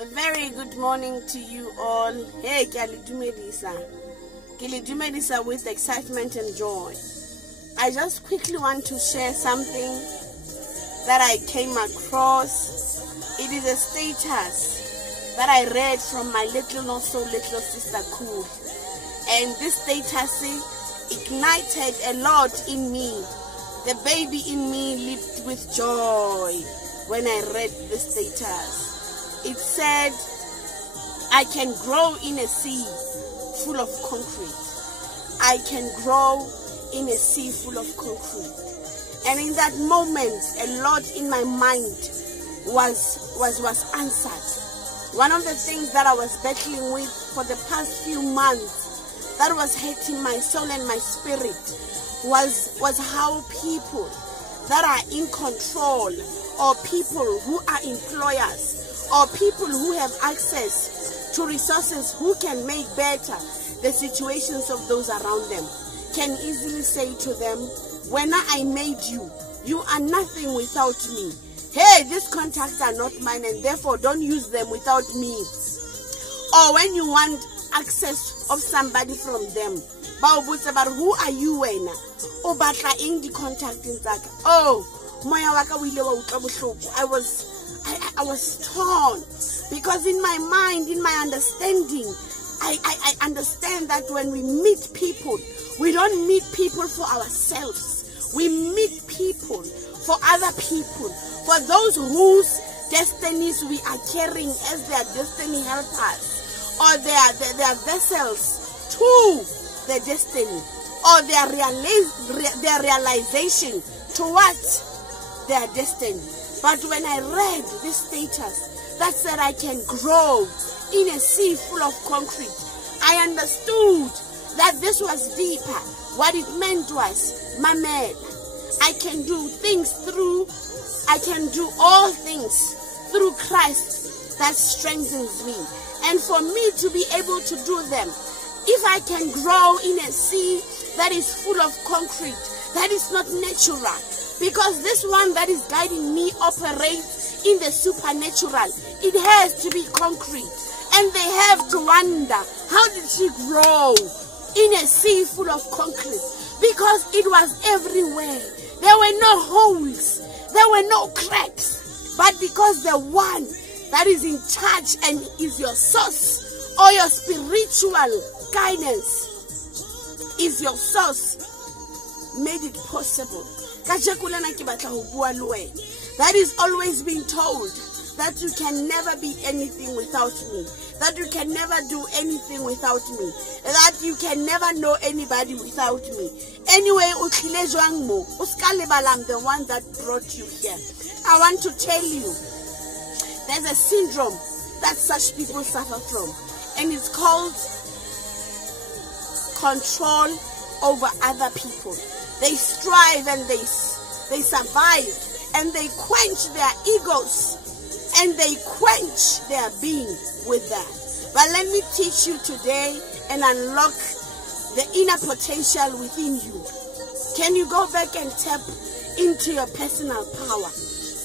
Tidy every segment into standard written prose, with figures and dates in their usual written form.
A very good morning to you all. Hey, Kalidumedisa with excitement and joy. I just quickly want to share something that I came across. It is a status that I read from my little not so little sister Cool. And this status ignited a lot in me. The baby in me leaped with joy when I read the status. It said, I can grow in a sea full of concrete. I can grow in a sea full of concrete. And in that moment, a lot in my mind was answered. One of the things that I was battling with for the past few months that was hurting my soul and my spirit was how people that are in control, or people who are employers, or people who have access to resources who can make better the situations of those around them, can easily say to them, when I made you, you are nothing without me. Hey, these contacts are not mine and therefore don't use them without me. Or when you want access of somebody from them, but who are you when? Oh, but in the contact in that. Oh, I was torn, because in my mind, in my understanding, I understand that when we meet people, we don't meet people for ourselves. We meet people for other people, for those whose destinies we are carrying as their destiny helpers, or their vessels to their destiny, or their realization towards their destiny. But when I read this status that said I can grow in a sea full of concrete, I understood that this was deeper. What it meant was, my man, I can do all things through Christ that strengthens me. And for me to be able to do them, if I can grow in a sea that is full of concrete, that is not natural, because this one that is guiding me operates in the supernatural. It has to be concrete. And they have to wonder, how did she grow in a sea full of concrete? Because it was everywhere. There were no holes. There were no cracks. But because the one that is in charge and is your source, or your spiritual guidance is your source, made it possible. That is always being told that you can never be anything without me, that you can never do anything without me, that you can never know anybody without me. Anyway, I'm the one that brought you here. I want to tell you, there's a syndrome that such people suffer from, and it's called control over other people. They strive and they survive, and they quench their egos, and they quench their being with that. But let me teach you today and unlock the inner potential within you. Can you go back and tap into your personal power?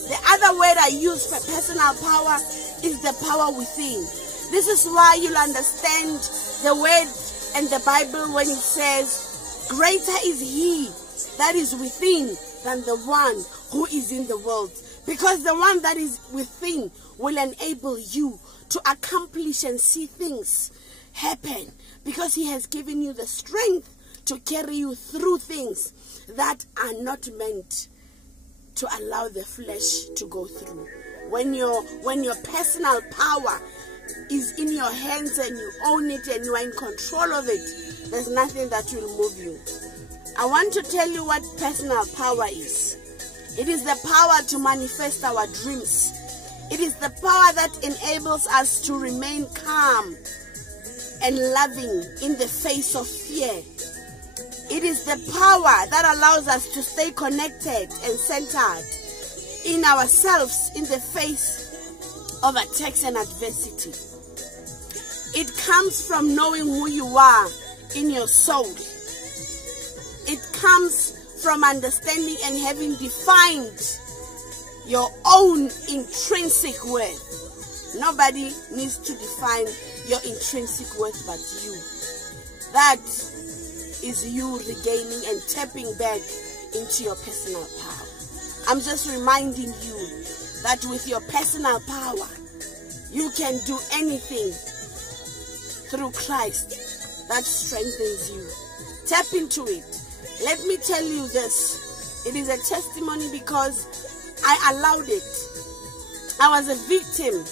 The other word I use for personal power is the power within. This is why you'll understand the word and the Bible when it says, greater is he that is within than the one who is in the world. Because the one that is within will enable you to accomplish and see things happen, because he has given you the strength to carry you through things that are not meant to allow the flesh to go through. When your personal power is in your hands and you own it and you are in control of it, there's nothing that will move you. I want to tell you what personal power is. It is the power to manifest our dreams. It is the power that enables us to remain calm and loving in the face of fear. It is the power that allows us to stay connected and centered in ourselves in the face of attacks and adversity. It comes from knowing who you are in your soul. It comes from understanding and having defined your own intrinsic worth. Nobody needs to define your intrinsic worth but you. That is you regaining and tapping back into your personal power. I'm just reminding you that with your personal power, you can do anything through Christ that strengthens you. Tap into it. Let me tell you this. It is a testimony because I allowed it. I was a victim,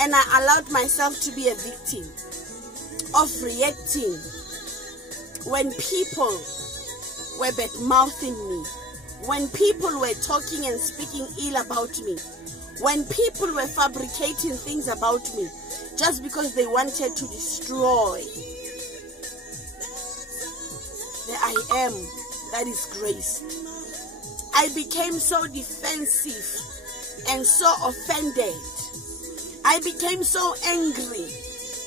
and I allowed myself to be a victim of reacting when people were bad-mouthing me, when people were talking and speaking ill about me, when people were fabricating things about me just because they wanted to destroy the I am that is graced. I became so defensive and so offended. I became so angry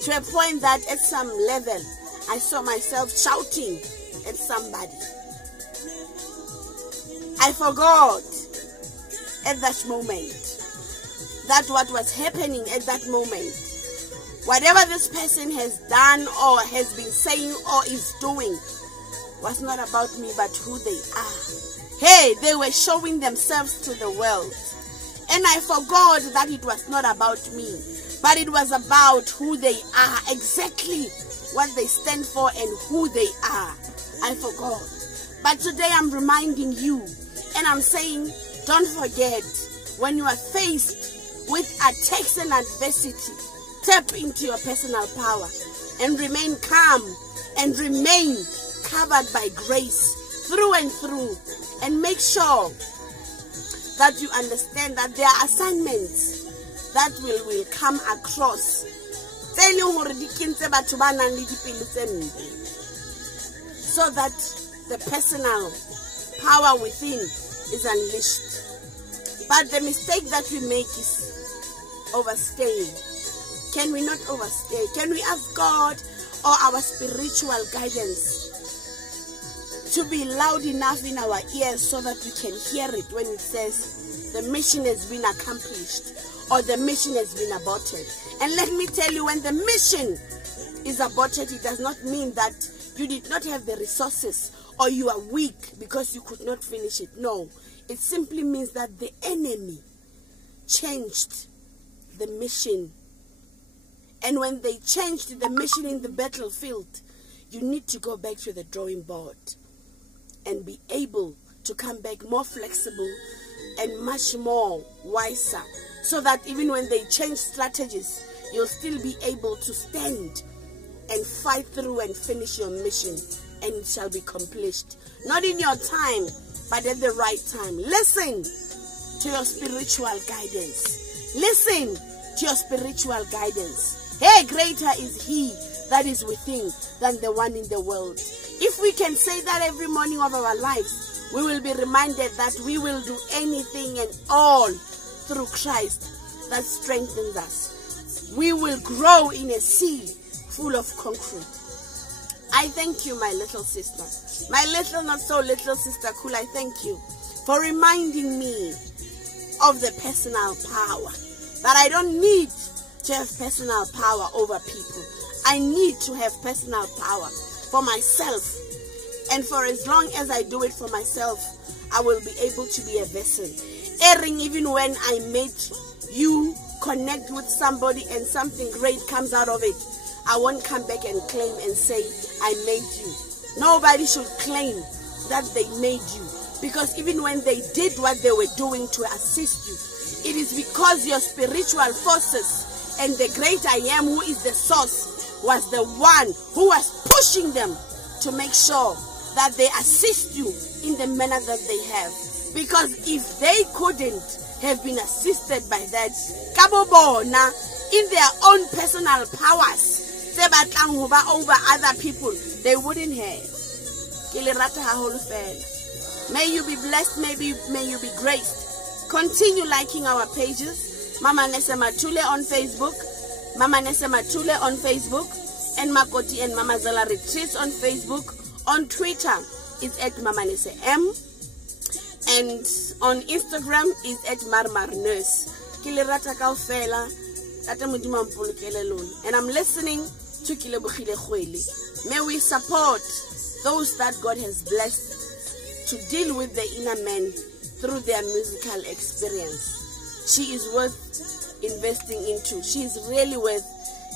to a point that at some level I saw myself shouting at somebody. I forgot at that moment that what was happening at that moment, whatever this person has done or has been saying or is doing, was not about me but who they are. Hey, they were showing themselves to the world. And I forgot that it was not about me, but it was about who they are, exactly what they stand for and who they are. I forgot. But today I'm reminding you, and I'm saying, don't forget, when you are faced with attacks and adversity, tap into your personal power and remain calm and remain covered by grace through and through, and make sure that you understand that there are assignments that will come across, so that the personal power within is unleashed. But the mistake that we make is overstaying. Can we not overstay? Can we ask God or our spiritual guidance to be loud enough in our ears so that we can hear it when it says the mission has been accomplished or the mission has been aborted? And let me tell you, when the mission is aborted, it does not mean that you did not have the resources or you are weak because you could not finish it. No, it simply means that the enemy changed the mission. And when they changed the mission in the battlefield, you need to go back to the drawing board and be able to come back more flexible and much more wiser, so that even when they change strategies, you'll still be able to stand and fight through and finish your mission, and it shall be accomplished. Not in your time, but at the right time. Listen to your spiritual guidance. Listen to your spiritual guidance. Hey, greater is he that is within than the one in the world. If we can say that every morning of our lives, we will be reminded that we will do anything and all through Christ that strengthens us. We will grow in a sea full of concrete. I thank you, my little sister. My little, not so little sister Cool, I thank you for reminding me of the personal power. That I don't need to have personal power over people. I need to have personal power for myself. And for as long as I do it for myself, I will be able to be a vessel. Erring even when I made you connect with somebody and something great comes out of it, I won't come back and claim and say, I made you. Nobody should claim that they made you. Because even when they did what they were doing to assist you, it is because your spiritual forces and the great I am, who is the source, was the one who was pushing them to make sure that they assist you in the manner that they have. Because if they couldn't have been assisted by that, kabobona, in their own personal powers, over other people, they wouldn't have. May you be blessed, may you be graced. Continue liking our pages. Mama Nese Matule on Facebook, Mama Nese Matule on Facebook, and Makoti and Mama Zala Retreats on Facebook. On Twitter, it's at Mama Nese M, and on Instagram, it's at Marmar Nurse. Kilirata kaufela, And I'm listening to Kilebogile Khwele. May we support those that God has blessed to deal with the inner man through their musical experience. She is worth investing into. She is really worth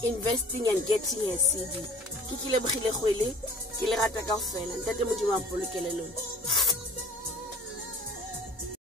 investing and getting her CD. Kilebogile Khwele, ke le rata kaofela. Ntate Modimo a mpolokelelone.